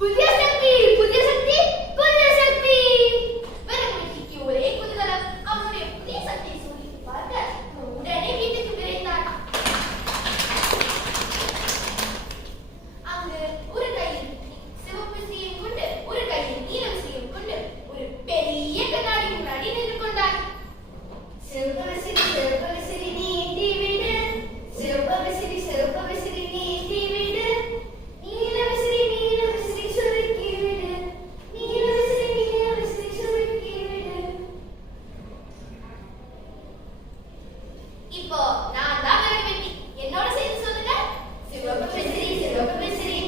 புதிய சக்தி புதிய சக்தி புதிய சக்தி. வரகுமிக்கு ஒரே குதூகலம். அவனுடைய புதிய சக்தியை சோதித்து பார்க்க உடனே வீட்டுக்கு விரைந்தான். அங்கு ஒரு கையில் சிவப்பு விசிறியை கொண்டு ஒரு கையில் நீல விசிறியை கொண்டு ஒரு பெரிய கண்ணாடி முன்னாடி நின்று கொண்டான். சிவப்பு விசிறி நீட்டி விடு, சிவப்பு விசிறி நீட்டி விடு, நீல விசிறி சுருக்கி விடு, நீல விசிறி சுருக்கி விடு. இப்போ நான் தான் வரவேண்டி என்னோட சேர்ந்து சொல்லுங்க. சிவப்பு விசிறி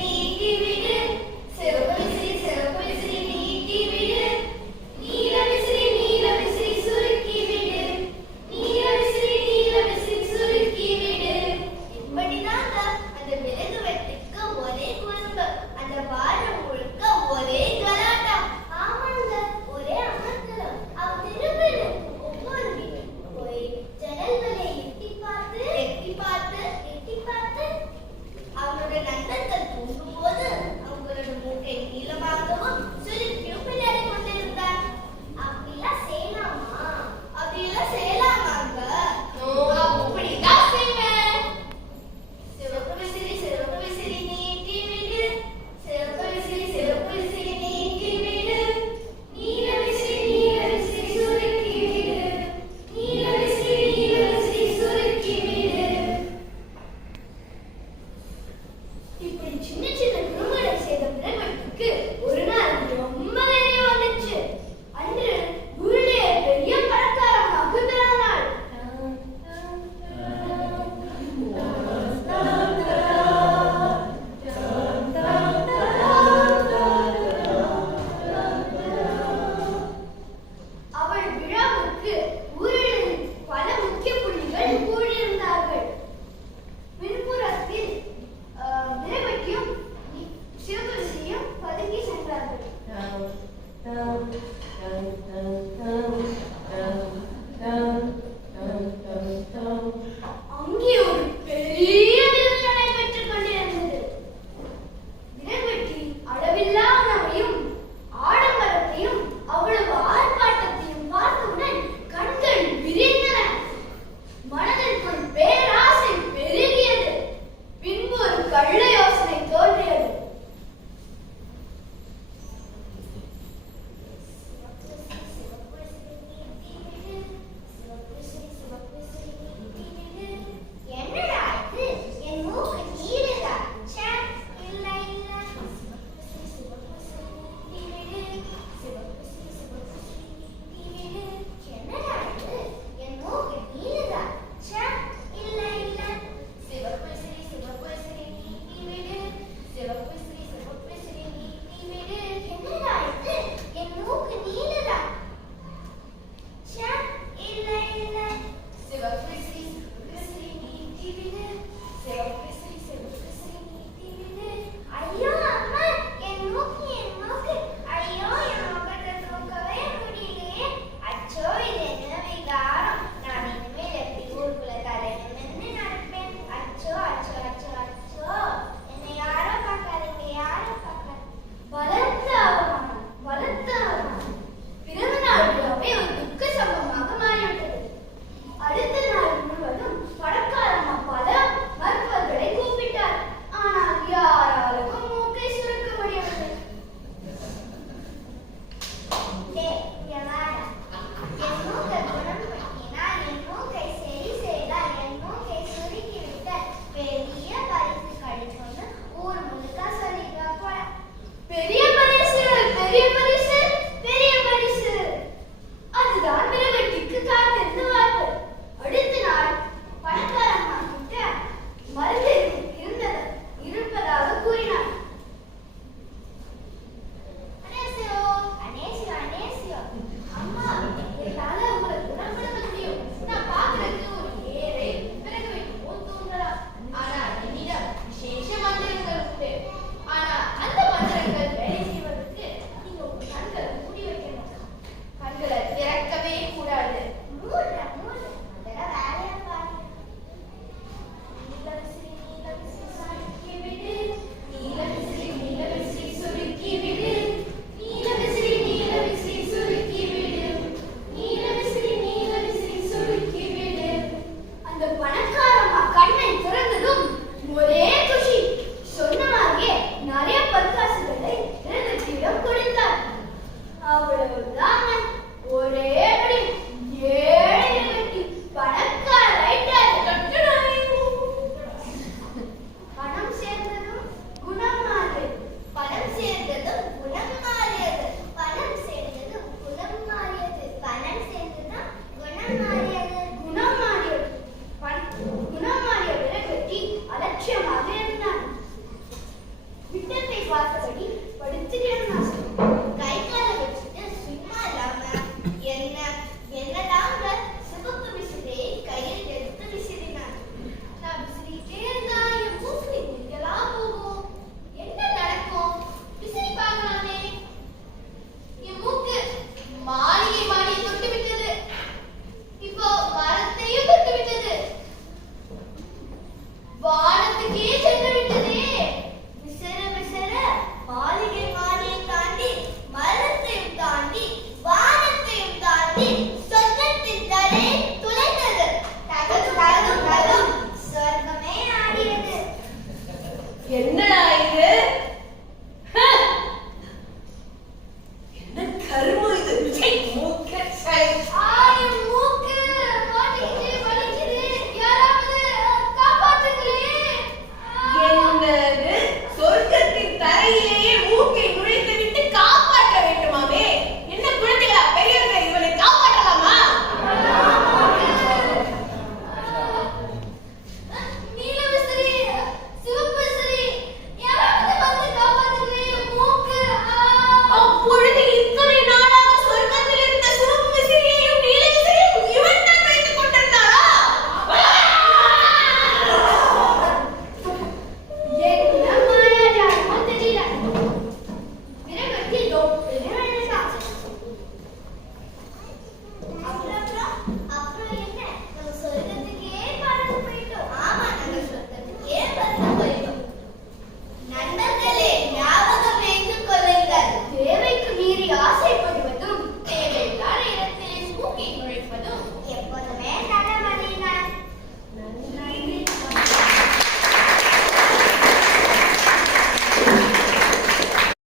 நீட்டி விடு, சிவப்பு விசிறி நீட்டி விடு, நீல விசிறி சுருக்கி விடு, நீல விசிறி சுருக்கி விடு. இப்படிதாங்க அந்த விறகு வெட்டுக்கு ஒரே குறும்பு, அந்த வாரம் முழுக்க ஒரே கலாட்டா. ஆமாங்க, ஒரே அமர்க்கலம். அவ தெருவில் ஒவ்வொரு வீட்டுக்கு போய் ஜன்னல்களை எட்டி பார்த்து அவனோட நண்பர்கள் தூங்கும் போது அவங்களோட மூக்கை நீளமாகவும் சுருக்கியும் விளையாடி கொண்டிருந்தார். அப்படிலாம் செய்யலாமாங்க? அப்படிதான் செய்வேன். சிவப்பு விசிறி நீட்டி விடு, சிவப்பு விசிறி நீட்டி விடு, நீல விசிறி சுருக்கி விடு, நீல விசிறி சுருக்கி விடு. இப்படி சின்ன சின்ன குறும்புகளை செய்த பிரபத்துக்கு ஒரு நாள் ரொம்ப தைரியம் வந்துச்சு. அன்று ஊரிலே பெரிய பணக்காரமாக பிறந்தாள். அவள் விழாவுக்கு ஊரில் பல முக்கிய புள்ளிகள் கூடியிருந்தார்கள். பின்புறத்தில் திரைவட்டியும் சிவப்பு விசிறியும் பதுங்கி சென்றார்கள்.